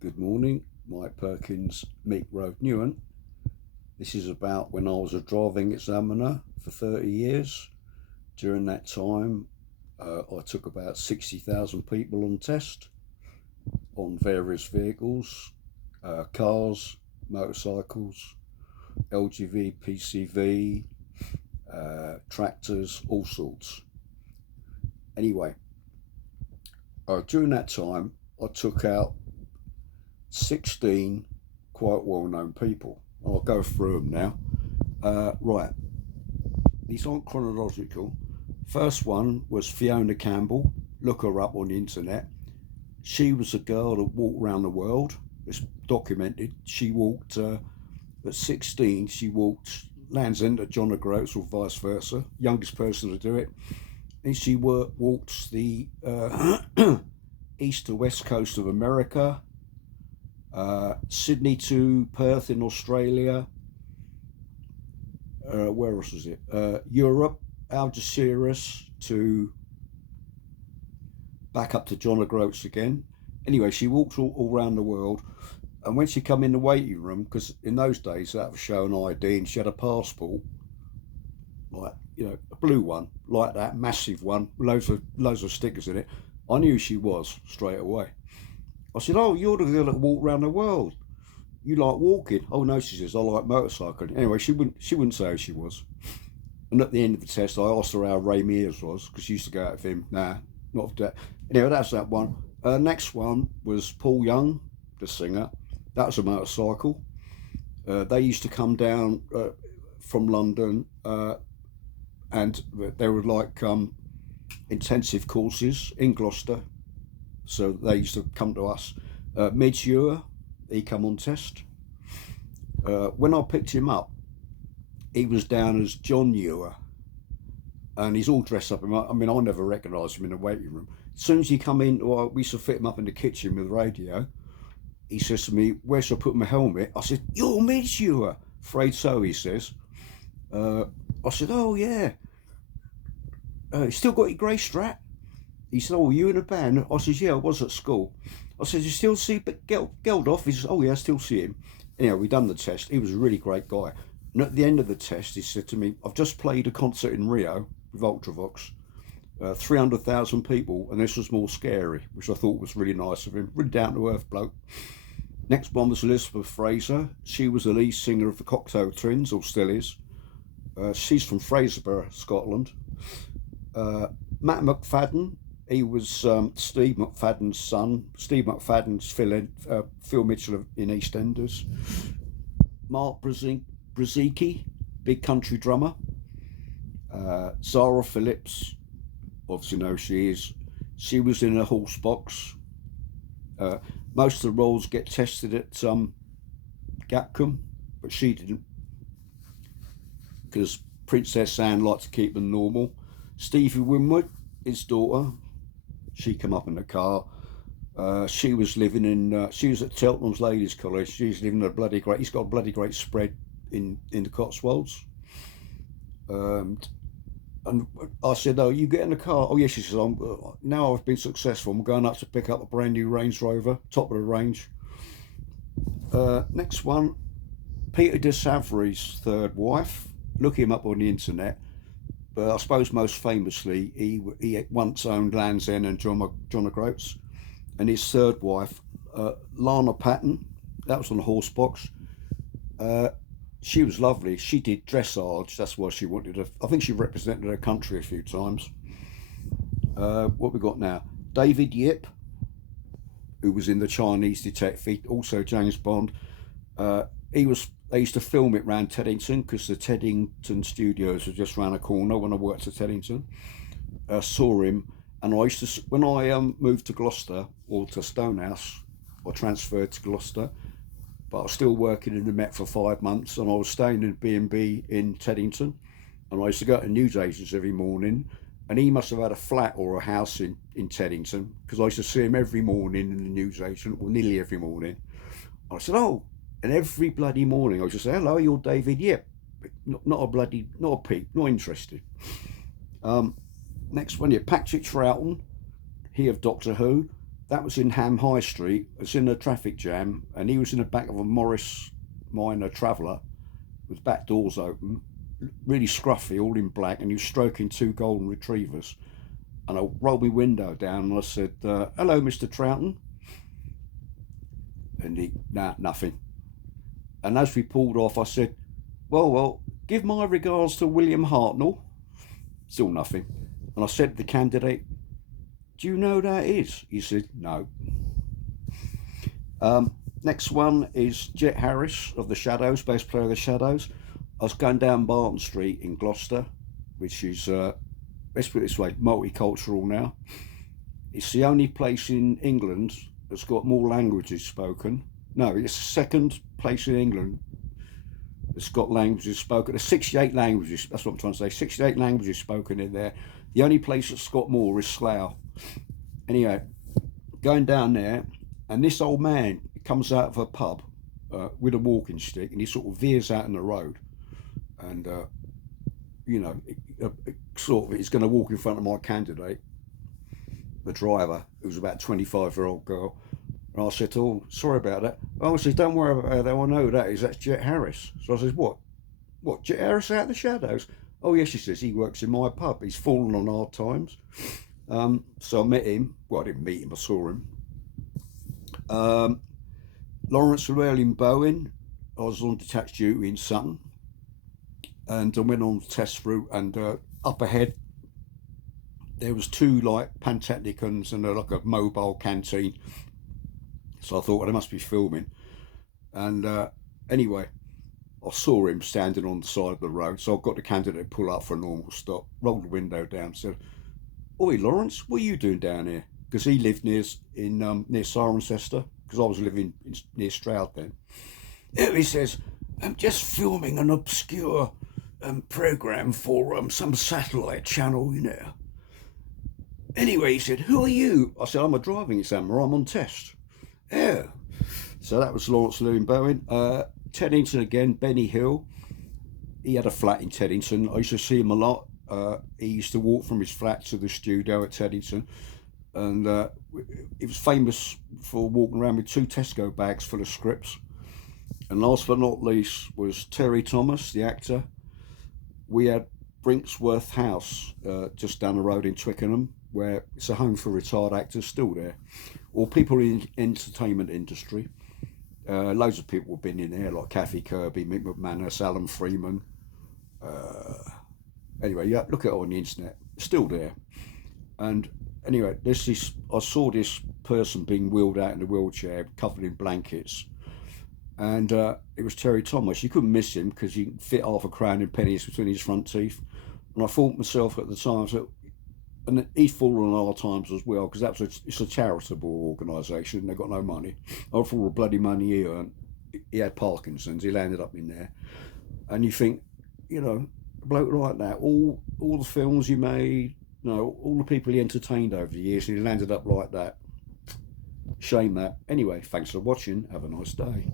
Good morning, Mike Perkins, Meek Road, Newham. This is about when I was a driving examiner for 30 years. During that time, I took about 60,000 people on test on various vehicles, cars, motorcycles, LGV, PCV, tractors, all sorts. Anyway, during that time, I took out 16 quite well known people. I'll go through them now. Right, these aren't chronological. First one was Fiona Campbell. Look her up on the internet. She was a girl that walked around the world. It's documented. She walked, at 16, she walked Land's End to John O'Groats or vice versa. Youngest person to do it. And she walked the east to west coast of America, Sydney to Perth in Australia. Where else was it? Europe, Algeciras to back up to John O'Groats again. Anyway, she walked all around the world. And when she come in the waiting room, because in those days that was showing ID, and she had a passport, like a blue one, like that, massive one, loads of stickers in it. I knew who she was straight away. I said, "Oh, you're the girl that walked around the world. You like walking?" "Oh no," she says, "I like motorcycling." Anyway, she wouldn't say who she was. And at the end of the test, I asked her how Ray Mears was because she used to go out with him. Nah, not that. Anyway, that's that one. Next one was Paul Young, the singer. That was a motorcycle. They used to come down from London, and they were like intensive courses in Gloucester. So they used to come to us. Midge Ewer, he come on test. When I picked him up, he was down as John Ewer, and he's all dressed up. I mean, I never recognised him in the waiting room. As soon as he come in, we used to fit him up in the kitchen with the radio. He says to me, "Where should I put my helmet?" I said, "You're Midge Ewer." "Afraid so," he says. I said, "Oh yeah." "You still got your grey strat?" He said, "Oh, were you in a band?" I said, "Yeah, I was at school." I said, "You still see Geldof?" He says, "Oh yeah, I still see him." Anyway, we done the test. He was a really great guy. And at the end of the test, he said to me, "I've just played a concert in Rio with Ultravox, 300,000 people, and this was more scary," which I thought was really nice of him. Really down to earth bloke. Next one was Elizabeth Fraser. She was the lead singer of the Cocktail Twins, or still is. She's from Fraserburgh, Scotland. Matt McFadden, he was Steve McFadden's son. Steve McFadden's Phil Mitchell in EastEnders. Mark Brzezicki, big country drummer. Zara Phillips, obviously know she is. She was in a horse box. Most of the roles get tested at Gapcombe, but she didn't because Princess Anne liked to keep them normal. Stevie Winwood, his daughter, she came up in the car. She was living in. She was at Cheltenham's Ladies College. She's living in a bloody great. He's got a bloody great spread in the Cotswolds. And I said, "Oh, you get in the car?" "Oh yes," she says. Now I've been successful. I'm going up to pick up a brand new Range Rover, top of the range." Next one, Peter de Savry's third wife. Look him up on the internet. But I suppose most famously, he once owned Land's End and John O'Groats. And his third wife, Lana Patton, that was on the horse box. She was lovely. She did dressage. That's why she wanted to. I think she represented her country a few times. What we got now? David Yip, who was in the Chinese Detective, also James Bond. He was. They used to film it round Teddington because the Teddington studios were just round the corner when I worked at Teddington. Saw him, and I used to when I moved to Gloucester or to Stonehouse, I transferred to Gloucester, but I was still working in the Met for 5 months, and I was staying in B&B in Teddington, and I used to go to newsagents every morning, and he must have had a flat or a house in Teddington because I used to see him every morning in the newsagent, or nearly every morning. I said, "Oh," and every bloody morning I would just say, "Hello, you're David Yip." Not not a peep, not interested. Next one here, Patrick Troughton, he of Doctor Who. that was in Ham High Street. It was in a traffic jam, and he was in the back of a Morris Minor Traveller with back doors open, really scruffy, all in black, and he was stroking two golden retrievers. And I rolled my window down and I said, "Hello, Mr. Troughton." And he, "Nah, nothing." And as we pulled off, I said, well, give my regards to William Hartnell." Still nothing. And I said to the candidate, "Do you know who that is?" He said, "No." Next one is Jet Harris of the Shadows, bass player of the Shadows. I was going down Barton Street in Gloucester, which is, let's put it this way, multicultural now. It's the only place in England that's got more languages spoken. No, it's the second place in England that's got languages spoken. There's 68 languages, that's what I'm trying to say, 68 languages spoken in there. The only place that's got more is Slough. Anyway, going down there, and this old man comes out of a pub with a walking stick, and he sort of veers out in the road, and sort of he's going to walk in front of my candidate, the driver, who's about a 25-year-old girl. And I said, "Oh, sorry about that." Oh, I said, "Don't worry about that. I know who that is. That's Jet Harris." So I said, What, Jet Harris out of the Shadows?" "Oh, yes," she says, "he works in my pub. He's fallen on hard times." So I met him. Well, I didn't meet him, I saw him. Lawrence Llewellyn-Bowen. I was on detached duty in Sutton. And I went on the test route, and up ahead, there was two like Pantechnicons and like a mobile canteen. So I thought, well, they must be filming. And anyway, I saw him standing on the side of the road. So I got the candidate to pull up for a normal stop, rolled the window down, said, "Oi, Lawrence, what are you doing down here?" Because he lived near Cirencester, because I was living near Stroud then. He says, "I'm just filming an obscure programme for some satellite channel, you know." Anyway, he said, "Who are you?" I said, "I'm a driving examiner, I'm on test." "Oh." So that was Lawrence Llewellyn-Bowen. Teddington again, Benny Hill. He had a flat in Teddington. I used to see him a lot. He used to walk from his flat to the studio at Teddington. And he was famous for walking around with two Tesco bags full of scripts. And last but not least was Terry Thomas, the actor. We had Brinksworth House just down the road in Twickenham, where it's a home for retired actors, still there, or people in the entertainment industry. Loads of people have been in there, like Kathy Kirby, Mick McManus, Alan Freeman. Anyway, yeah, look at it on the internet. It's still there. And anyway, I saw this person being wheeled out in a wheelchair, covered in blankets. And it was Terry Thomas. You couldn't miss him because he could fit half a crown in pennies between his front teeth. And I thought myself at the time, and he's fallen on hard times as well, because it's a charitable organisation. They've got no money. After all the bloody money he earned, he had Parkinson's. He landed up in there, and you think, a bloke like that, all the films he made, all the people he entertained over the years, and he landed up like that. Shame that. Anyway, thanks for watching. Have a nice day.